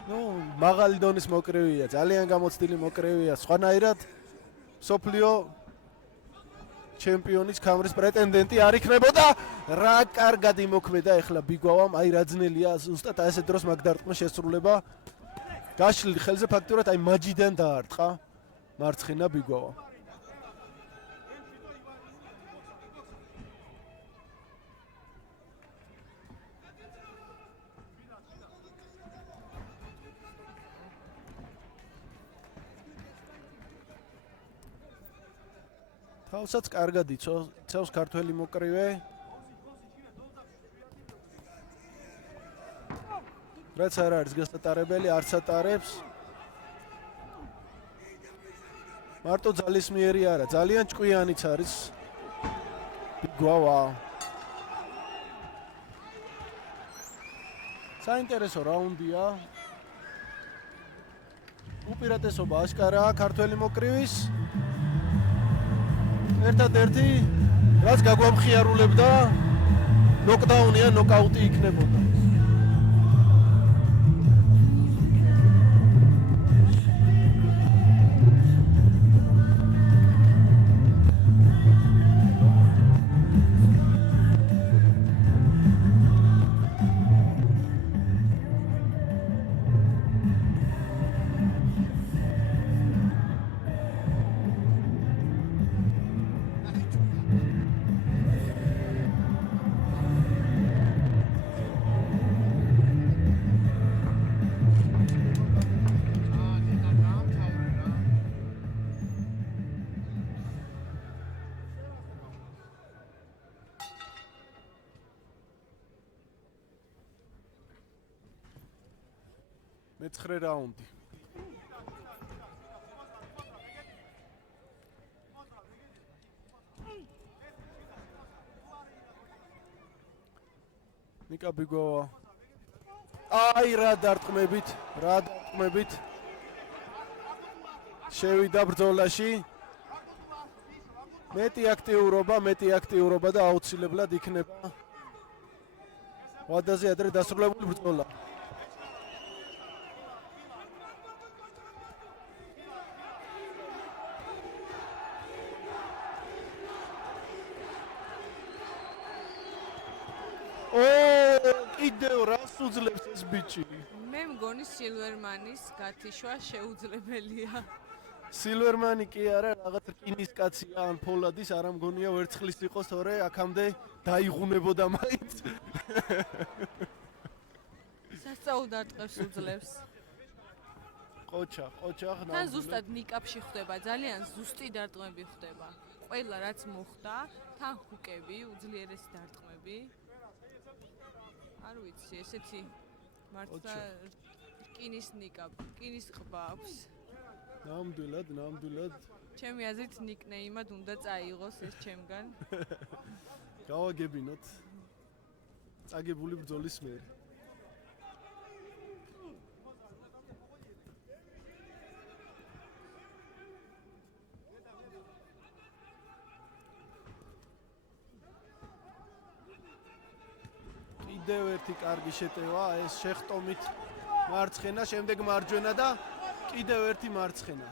ნუ მაღალი დონის მოკრევია, ძალიან გამოცდილი მოკრევია, სხვანაირად სოფლიო ჩემპიონის ქამრის პრეტენდენტი არ იქნებოდა. რა კარგად იმოქმედა ეხლა ბიგოვამ, აი რა ძნელია ზუსტად ასეთ დროს მაგ დარტყმა შესრულება. გაშლილი ხელზე ფაქტურად აი მაჯიდან დაარტყა მარცხენა ბიგოვა. თავსაც კარგად იცავს ქართველი მოკრივე. რაც არ არის გასატარებელი, არც ატარებს. მარტო ძალისმიერი არა, ძალიან ჭკვიანიც არის. ბიგოვა. საინტერესო რაუნდია. უპირატესობა აშკარაა ქართველი მოკრივის. ერთადერთი რაც გაგვამხიარულებდა ნოკდაუნი ან ნოკაუტი იქნებოდა. მეცხრე რაუნდი. ნიკა ბიგოვა. აი რა დარტყმებით შევიდა ბრძოლაში. მეტი აქტიურობა და აუცილებლად იქნება ვადაზე ადრე დასრულებული ბრძოლა. კიდევ რას უძლებს ეს ბიჭი? მე მგონი სილვერმანის გათიშვა შეუძლებელია. სილვერმანი კი არა, რაღაც რკინის კაცია ან ფოლადის, არ ამგონია ვერცხლის იყოს, თორე აქამდე დაიღუნებოდა მაინც. სასწაულ დარტყმებს უძლებს. ყოჩა, თან ზუსტად ნიკაპში ხდება, ძალიან ზუსტი დარტყმები ხდება. ყველა რაც მოხდა, თან ჰუკები, უძლიერესი დარტყმები. არ ვიცი, ესეთი მართლა რკინის ნიკაპ, რკინის ყბა აქვს. ნამდვილად. ჩემი აზრით ნიკნეიმად უნდა წაიღოს ეს ჩემგან. გავაგებინოთ. წაგებული ბრძოლის მერე. კიდევ ერთი კარგი შეტევა, ეს შეხტომით მარცხენა, შემდეგ მარჯვენა და კიდევ ერთი მარცხენა.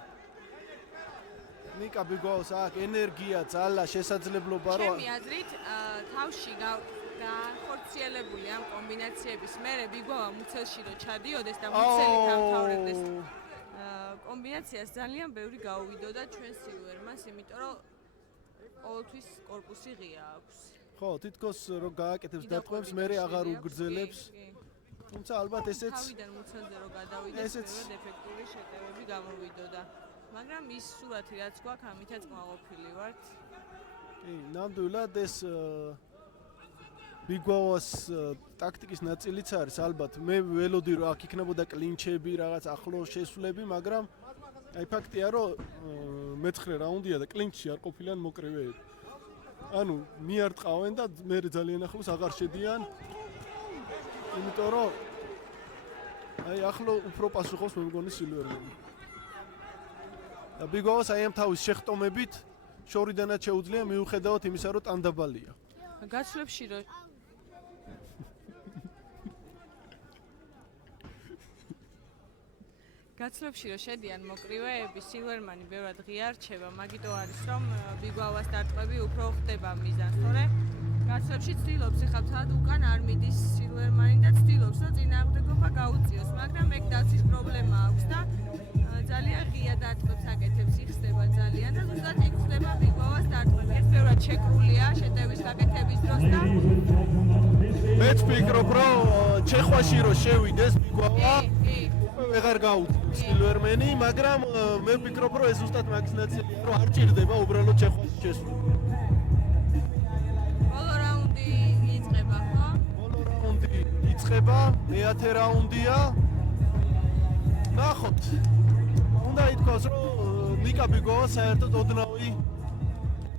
ნიკა ბიგვაოს აქვს ენერგია, ძალა, შესაძლებლობა რომ ჩემი აზრით თავში განხორციელებული ამ კომბინაციების მერე ბიგვავა მუცელში რო ჩადიოდეს და მუცელი დამთავრებდეს კომბინაციას ძალიან ბევრი გაუვიდოდა ჩვენ სილვერმანს, იმიტომ რომ ყოველთვის корпуსი ღია აქვს. ხო, თითქოს რო გააკეთებს დარტყმებს, მე აღარ უგრძელებს. თუმცა ალბათ ესეც თავიდან მუცელზე რო გადავიდეს, ბევრად ეფექტური შეტევები გამოვიდოდა. მაგრამ ის სურათი რაც გვაქვს, ამითაც მაღოფილი ვართ. კი, ნამდვილად ეს ბიგვაოს ტაქტიკის ნაწილიც არის, ალბათ. მე ველოდი რომ აქ იქნებოდა კლინჩები, რაღაც ახლო შესვლები, მაგრამ აი ფაქტია რომ მე-9 რაუნდია და კლინჩში არ ყოფილან მოკრივეები. ანუ მიარტყავენ და მე ძალიან ახლოს აღარ შედიან. იმიტომ რომ აი ახლო უფრო პასუხობს მე მგონი სილვერმანი. და ბიგვაოს აი ამ თავის შეხტომებით შორიდანაც შეუძლია მიუხედავად იმისა რომ ტანდაბალია. გაცვლებში რომ შედიან მოკრივეები, სილვერმანი ბევრად ღია რჩება, მაგიტო არის რომ ბიგვავას დარტყმები უფრო ხდება მიზანს, თორე გაცვლებში ცდილობს ეხლა უკან არ მიდის სილვერმანი და ცდილობს რომ წინააღმდეგობა გაუწიოს, მაგრამ ეგ დაცვის პრობლემა აქვს და ძალიან ღია დარტყმებს აკეთებს, იხსნება ძალიან და ზუსტად იქ ხდება ბიგვავას დარტყმები. ეს ბევრად შეკრულია შეტევის გაკეთების დროს და მეც ვფიქრობ რომ ჩეხვაში რო შევიდეს ბიგვავა ვეღარ გაუწევს სილვერმენი, მაგრამ მე ვფიქრობ რომ ეს ზუსტად მაგის ნაწილია, რომ არ ჭირდება უბრალოდ ჩეხვაში შესვლა. ბოლო რაუნდი იწყება, ხო? ბოლო რაუნდი იწყება, მე-10 რაუნდია. ნახოთ. უნდა ითქვას, რომ ნიკა ბიგვავა საერთოდ ოდნავი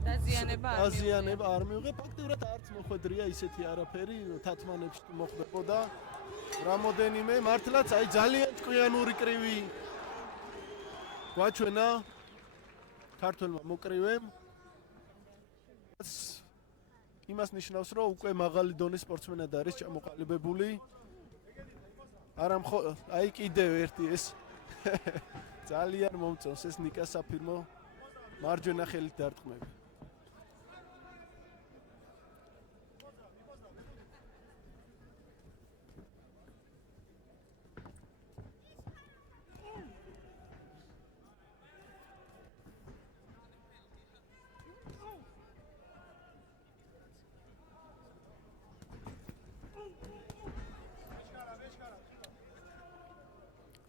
დაზიანება არ მიიღე. ფაქტიურად არც მოხვედრია ისეთი არაფერი, თათმანებში მოხდებოდა. რამოდენიმე მართლაც აი ძალიან ტყვიანური კრივი გვაჩვენა ქართველმა მოკრივემ. იმას ნიშნავს, რომ უკვე მაღალი დონის სპორტსმენად არის ჩამოყალიბებული. არა მხოლოდ აი კიდევ ერთი ეს ძალიან მომწონს ეს ნიკა საფირმო მარჯვენა ხელით დარტყმები.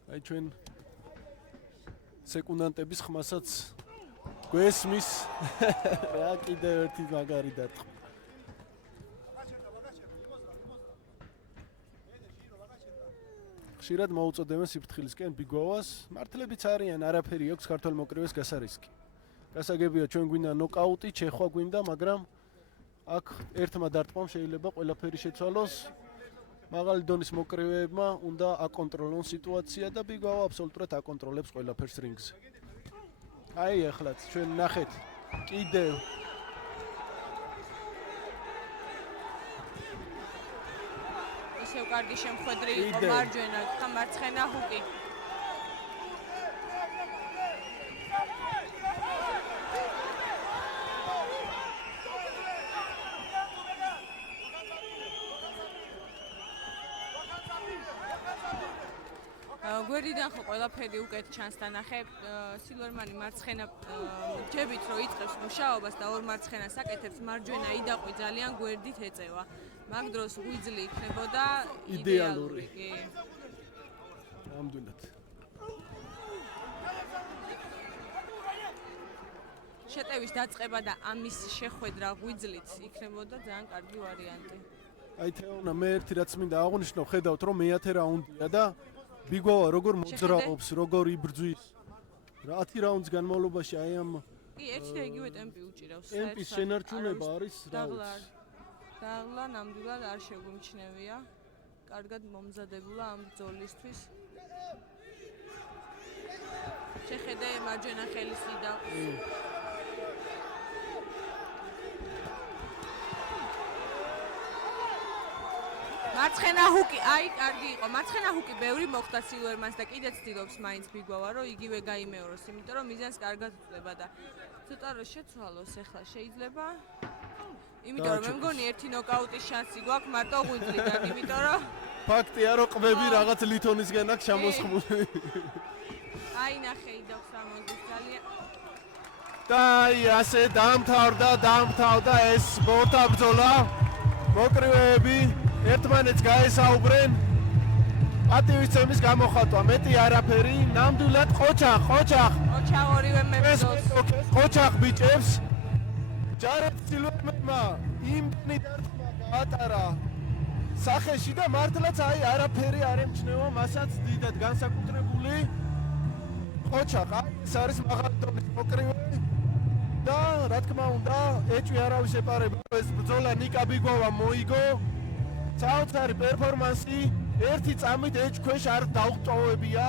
აი ჩვენ სეკუნდანტების ხმასაც გვესმის რა კიდევ ერთი მაგარი დარტყმა. ხშირად მოუწოდებენ სიფრთხილისკენ ბიგვავას, მართლებიც არიან, არაფერი აქვს ქართველ მოკრივეს გასარისკი. გასაგებია ჩვენ გვინდა ნოკაუტი, ჩეხვა გვინდა, მაგრამ აქ ერთმა დარტყმამ შეიძლება ყველაფერი შეცვალოს. მაღალი დონის მოკრივეებმა უნდა აკონტროლონ სიტუაცია და ბიგვავა აბსოლუტურად აკონტროლებს ყველაფერს რინგზე. აი ახლაც ჩვენ ნახეთ კიდევ ისევ კარგი შემხვედრი იყო მარჯვენა და მარცხენა ჰუკი. გვერდიდან ხო ყველაფერი უკეთ ჩანს და ნახე სილვერმანი მარცხენა ჯებით რო იწყებს მუშაობას და ორ მარცხენას აკეთებს მარჯვენა იდაყვი ძალიან გვერდით ეწევა მაგ დროს ღვიძლი იქნებოდა იდეალური კი ნამდვილად შეტევის დაწყება და ამის შეხვედრა ღვიძლით იქნებოდა ძალიან კარგი ვარიანტი აი თეონა მე ერთი რაც მინდა აღვნიშნო ხედავთ რომ მეათე რაუნდია და ბიგვავა როგორ მოძრაობს როგორ იბრძვის 10 რაუნდის განმავლობაში აი ამ კი ერთი და იგივე ტემპი უჭირავს ტემპის შენარჩუნება არის დაღლა ნამდვილად არ შეგვიმჩნევია კარგად მომზადებულა ამ ბრძოლისთვის შეხედე მარჯვენა ხელის იდაყვს მარცხენა ჰუკი, აი, კარგი იყო. მარცხენა ჰუკი ბევრი მოხდა სილვერმანს და კიდეც ცდილობს მაინც ბიგვავა, რომ იგივე გაიმეოროს, იმიტომ რომ მიზანს კარგად უწევდა და ცოტა რომ შეცვალოს ახლა შეიძლება. იმიტომ რომ მე მგონი ერთი ნოკაუტის შანსი გვაქვს მარტო ღვიძლიდან, იმიტომ რომ ფაქტია რომ ყბები რაღაც ლითონისგან აქვს ჩამოსხმული. აი ნახე იდაქვს ამოდის ძალიან. და აი ასე დაამთავრდა ეს ბორტა ბრძოლა. მოკრივეები ერთმანეთს გაესაუბრენ პატივისცემის გამოხატვა მეტი არაფერი ნამდვილად ყოჩა ორივე მებრძოლს ყოჩა ბიჭებს ჯარეთ სილვერმენმა იმდენი დარტყმა გაატარა სახეში და მართლაც აი არაფერი არ ემჩნევა მასაც დიდად განსაკუთრებული ყოჩა ეს არის მაღალი დონის მოკრივე და რა თქმა უნდა ეჭვი არავის ეპარება ეს ბრძოლა ნიკა ბიგვავა მოიგო საოცარი პერფორმანსი ერთი წამით ეჭვ ქვეშ არ დაუღწოვებია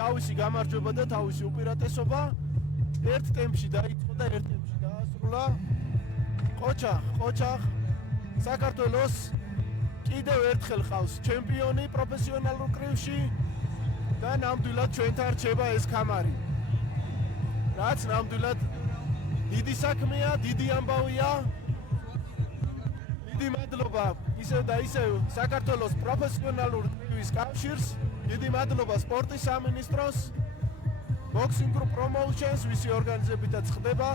თავისი გამარჯვება და თავისი უპირატესობა ერთ ტემპში დაიწყო და ერთ ტემპში დაასრულა ყოჩა საქართველოს კიდევ ერთხელ ყავს ჩემპიონი პროფესიონალურ კრივში და ნამდვილად ჩვენთან რჩება ეს ქამარი რაც ნამდვილად დიდი საქმეა, დიდი ამბავია. დიდი მადლობა ისევ და ისევ საქართველოს პროფესიონალურ კრივის კავშირს, დიდი მადლობა სპორტის სამინისტროს, Boxing Group Promotions, ვისი ორგანიზებითაც ხდება.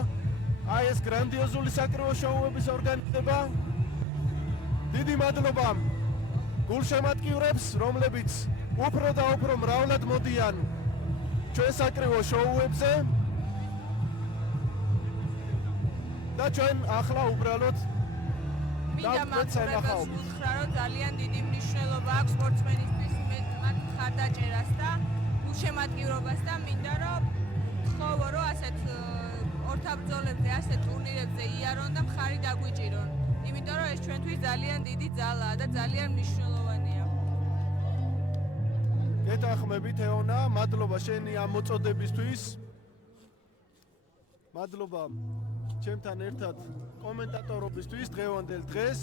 აი ეს გრანდიოზული საკრივო შოუების ორგანიზება. დიდი მადლობა გულშემატკივრებს, რომლებიც უფრო და უფრო მრავლად მოდიან ჩვენ საკრივო შოუებზე. და ჩვენ ახლა უბრალოდ მინდა მაყურებელს უთხრა რომ ძალიან დიდი მნიშვნელობა აქვს სპორტსმენისთვის მათ ხარდაჭერას და გულშემატკივრობას და მინდა რომ თხოვო რომ ასეთ ორთაბრძოლებზე ასეთ ტურნირებზე იარონ და მხარი დაგვიჭირონ იმიტომ რომ ეს ჩვენთვის ძალიან დიდი ძალაა და ძალიან მნიშვნელოვანია გეთანხმებით ეონა მადლობა შენი ამ მოწოდებისთვის მადლობა ჩემთან ერთად კომენტატორობისთვის დღევანდელ დღეს.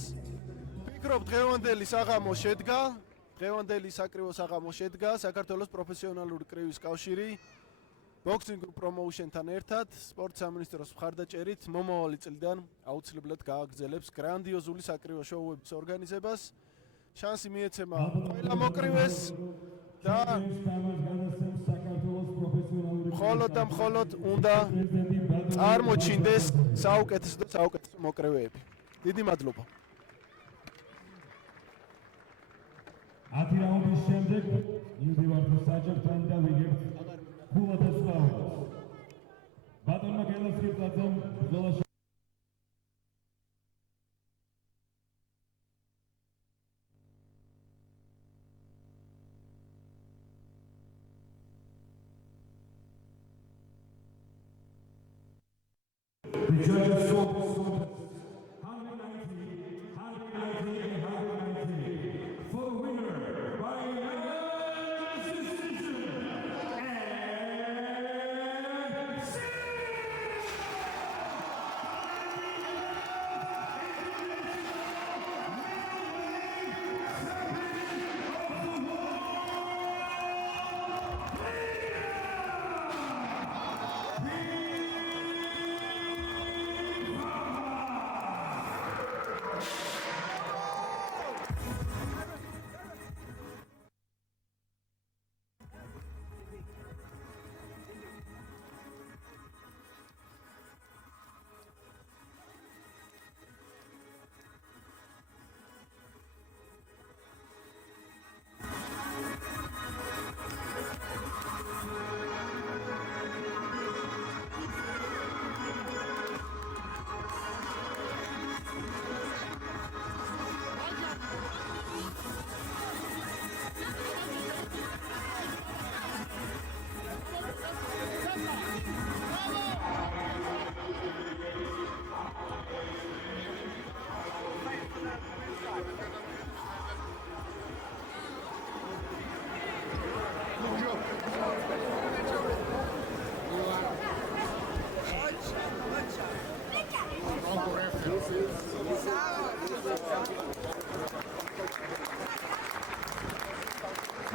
ვფიქრობ დღევანდელი საღამო შედგა, დღევანდელი საკრივო საღამო შედგა საქართველოს პროფესიონალური კრივის კავშირი Boxing Group Promotion-თან ერთად სპორტ სამინისტროს მხარდაჭერით მომავალი წლიდან აუცილებლად გააგრძელებს გრანდიოზული საკრივო შოუების ორგანიზებას. შანსი მიეცემა ყველა მოკრივეს და მხოლოდ უნდა წარმოჩინდეს საუკეთესო და საუკეთესო მოკრივეები. დიდი მადლობა. 10 რაუნდის შემდეგ მივდივართ საჯართან და ვიგებთ ფულადა სლავას. ბატონმა გელას ხირტაძემ ბრძოლაში The judges scored 190 for the winner by unanimous decision and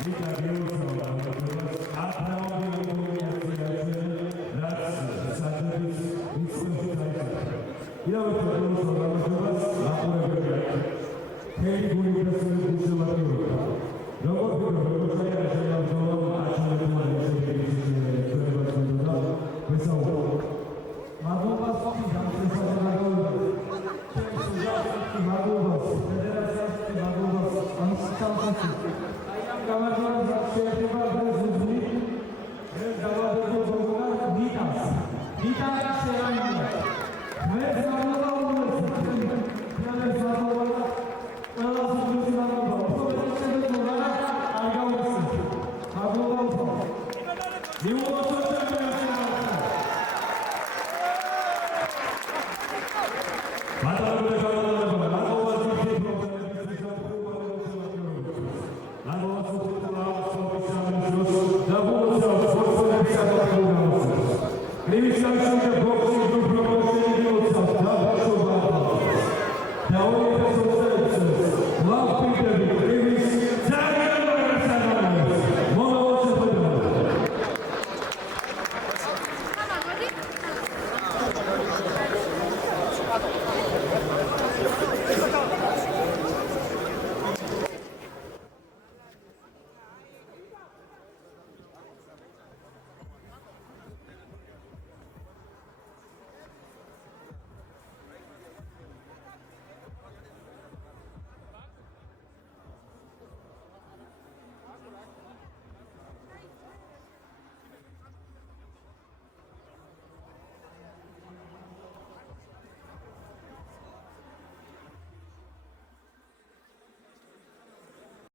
ნიკა გიოსოვა Double